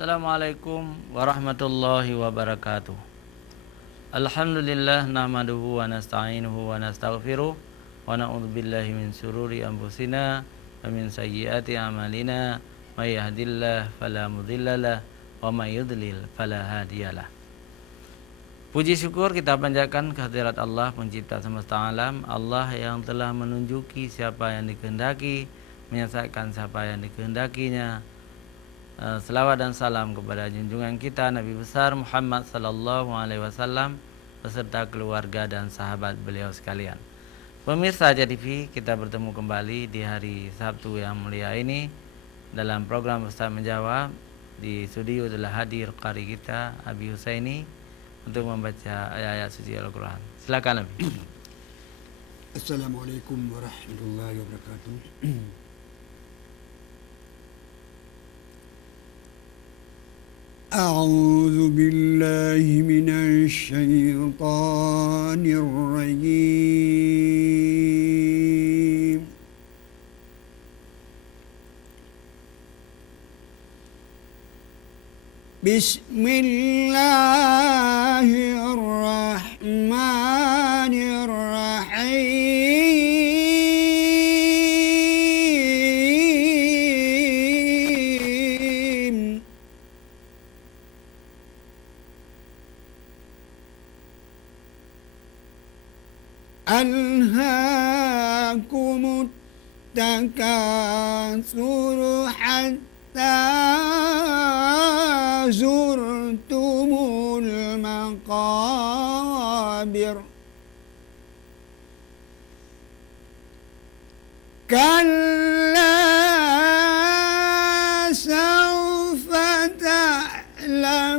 Assalamualaikum warahmatullahi wabarakatuh. Alhamdulillah nahmaduhu wa nasta'inuhu wa nastaghfiruh wa na'udzubillahi min syururi anfusina wa min sayyiati a'malina may yahdihillahu fala mudhillalah wa may yudlil fala hadiyalah. Puji syukur kita panjatkan kehadirat Allah pencipta semesta alam, Allah yang telah menunjuki siapa yang dikehendaki, menyesatkan siapa yang dikehendakinya. Selawat dan salam kepada junjungan kita Nabi besar Muhammad sallallahu alaihi wasallam beserta keluarga dan sahabat beliau sekalian. Pemirsa Aja TV, kita bertemu kembali di hari Sabtu yang mulia ini dalam program Ustaz Menjawab. Di studio telah hadir qari kita Abi Husaini untuk membaca ayat-ayat suci Al-Quran. Silakan Abi. Assalamualaikum warahmatullahi wabarakatuh. أعوذ بالله من الشيطان الرجيم بسم الله الرحمن الرحيم ألهاكم التكاثر حتى زرتم المقابر كلا سوف تعلمون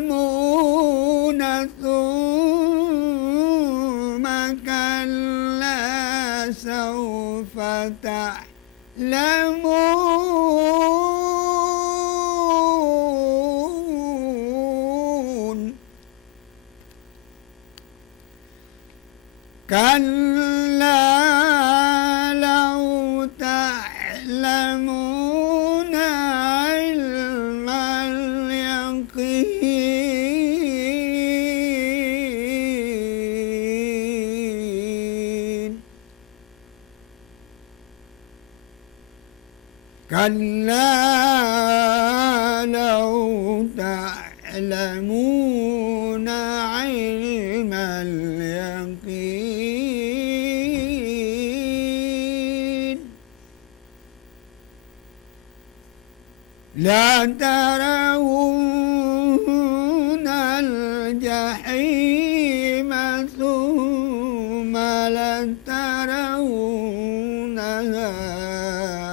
ثم كلا سوف تعلمون كلا لو تعلمون علم اليقين كلا لو تعلمون علم اليقين لترون الجحيم ثم لترونها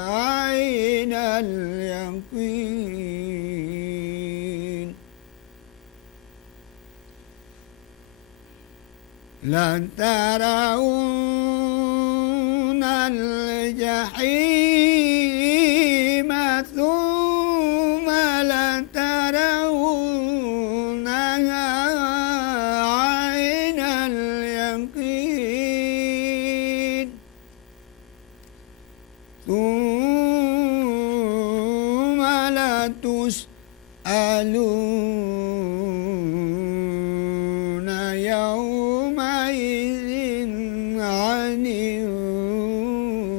عين اليقين لترون الجحيم ثم لترونها عين اليقين ثم لتسألون يومئذ عن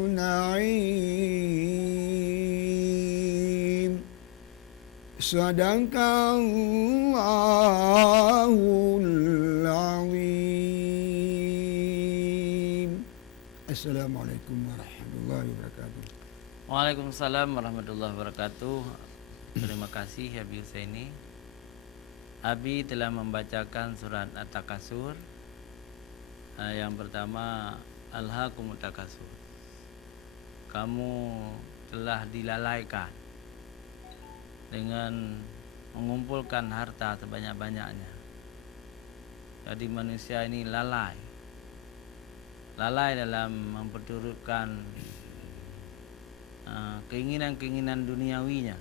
النعيم صدق الله العظيم. Assalamualaikum warahmatullahi wabarakatuh. Waalaikumsalam warahmatullahi wabarakatuh. Terima kasih Abi Husaini. Abi telah membacakan surat At-Takasur. Yang pertama, Alhaakumut takasur. Kamu telah dilalaikan dengan mengumpulkan harta sebanyak-banyaknya. Jadi manusia ini lalai dalam memperturutkan keinginan-keinginan duniawinya.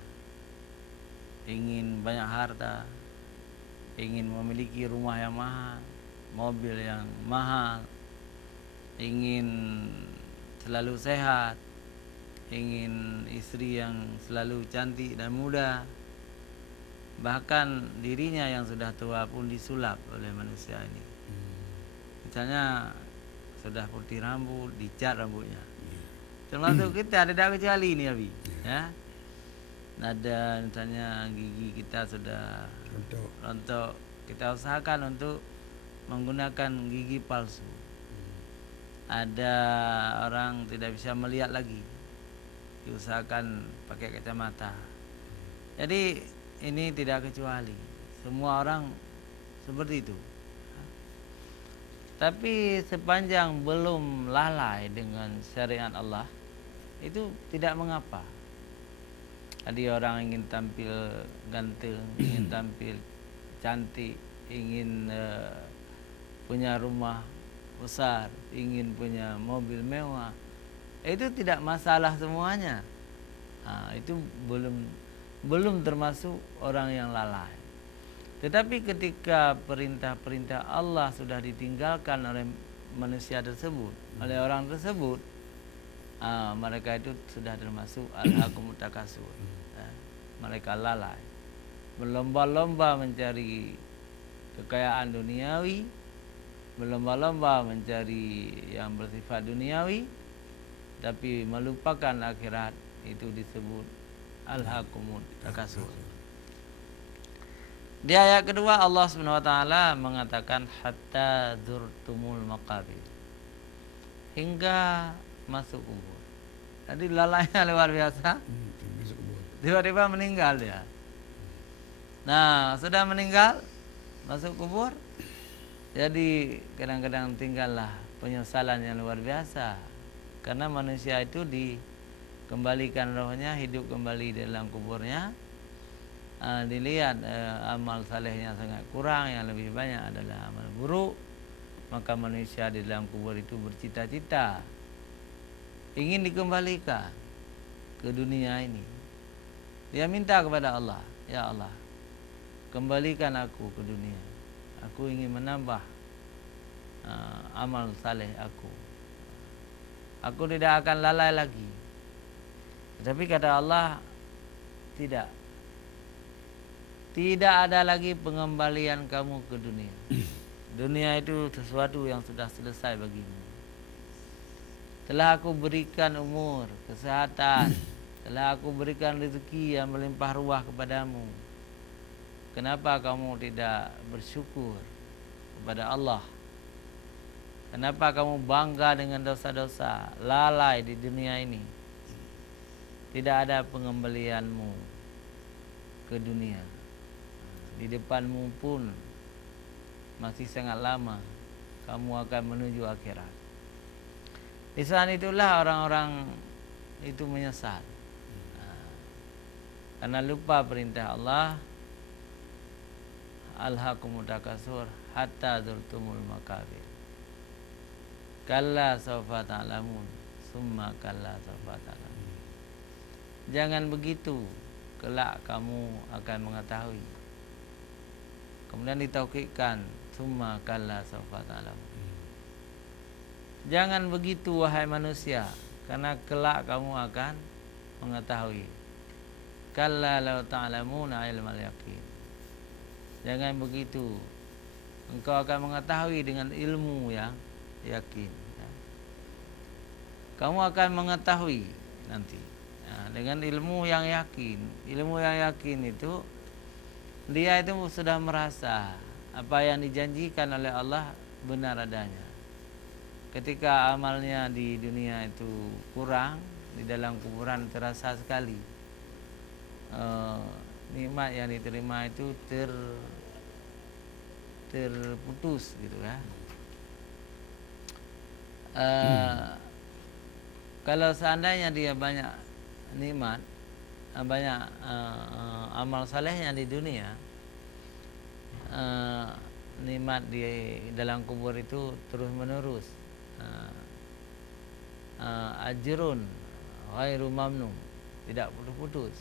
Ingin banyak harta, ingin memiliki rumah yang mahal, mobil yang mahal, ingin selalu sehat, ingin istri yang selalu cantik dan muda, Bahkan dirinya yang sudah tua pun disulap oleh manusia ini. Misalnya sudah putih rambut, dicat rambutnya. Termasuk kita tidak kecuali ini Abi. Ya. Ada misalnya gigi kita sudah rontok, kita usahakan untuk menggunakan gigi palsu. Ada orang tidak bisa melihat lagi, diusahakan pakai kacamata. Jadi ini tidak kecuali, semua orang seperti itu. Tapi sepanjang belum lalai dengan syariat Allah, itu tidak mengapa. Tadi orang ingin tampil ganteng, ingin tampil cantik, ingin punya rumah besar, ingin punya mobil mewah, itu tidak masalah semuanya. Itu belum termasuk orang yang lalai. Tetapi ketika perintah-perintah Allah sudah ditinggalkan oleh manusia tersebut, oleh orang tersebut, mereka itu sudah termasuk al-hakumut takasur. Mereka lalai, berlomba-lomba mencari kekayaan duniawi, berlomba-lomba mencari yang bersifat duniawi, tapi melupakan akhirat. Itu disebut al-hakumut takasur. Di ayat kedua Allah Subhanahu wa taala mengatakan hatta zurtumul maqabir, hingga masuk kubur. Jadi lalainya luar biasa. Tiba-tiba meninggal dia. Nah, sudah meninggal, masuk kubur. Jadi kadang-kadang tinggallah penyesalan yang luar biasa. Karena manusia itu dikembalikan rohnya, hidup kembali dalam kuburnya. Dilihat amal salehnya sangat kurang, yang lebih banyak adalah amal buruk, maka manusia di dalam kubur itu bercita-cita ingin dikembalikan ke dunia ini. Dia minta kepada Allah, ya Allah, kembalikan aku ke dunia, aku ingin menambah amal saleh aku tidak akan lalai lagi. Tapi kata Allah, tidak ada lagi pengembalian kamu ke dunia. Dunia itu sesuatu yang sudah selesai bagimu. Telah aku berikan umur, kesehatan, telah aku berikan rezeki yang melimpah ruah kepadamu. Kenapa kamu tidak bersyukur kepada Allah? Kenapa kamu bangga dengan dosa-dosa, lalai di dunia ini? Tidak ada pengembalianmu ke dunia. Di depanmu pun masih sangat lama, kamu akan menuju akhirat. Di saat itulah orang-orang itu menyesal, karena lupa perintah Allah, alhaqumut takasur hatta zurtumul maqabir. Kalla sawfa ta'lamun, summa kalla sawfa ta'lamun. Jangan begitu, kelak kamu akan mengetahui. Kemudian ditaukidkan, summa kalla sawfa ta'lamun. Jangan begitu wahai manusia, karena kelak kamu akan mengetahui. Kalla law ta'lamuna ilmal yaqin. Jangan begitu, engkau akan mengetahui dengan ilmu yang yakin. Kamu akan mengetahui nanti dengan ilmu yang yakin. Ilmu yang yakin itu, dia itu sudah merasa apa yang dijanjikan oleh Allah benar adanya. Ketika amalnya di dunia itu kurang, di dalam kuburan terasa sekali nikmat yang diterima itu terputus gitu ya. Kalau seandainya dia banyak nikmat, banyak amal salehnya di dunia, nikmat di dalam kubur itu terus menerus, ajrun ghairu mamnun, tidak putus-putus.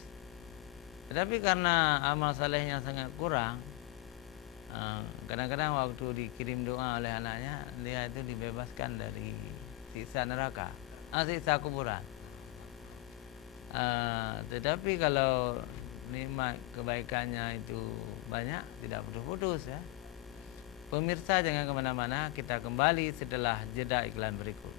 Tetapi karena amal salehnya sangat kurang, kadang-kadang waktu dikirim doa oleh anaknya, dia itu dibebaskan dari siksa neraka, siksa kuburan. Tetapi kalau nikmat kebaikannya itu banyak, tidak putus-putus ya. Pemirsa jangan kemana-mana, kita kembali setelah jeda iklan berikut.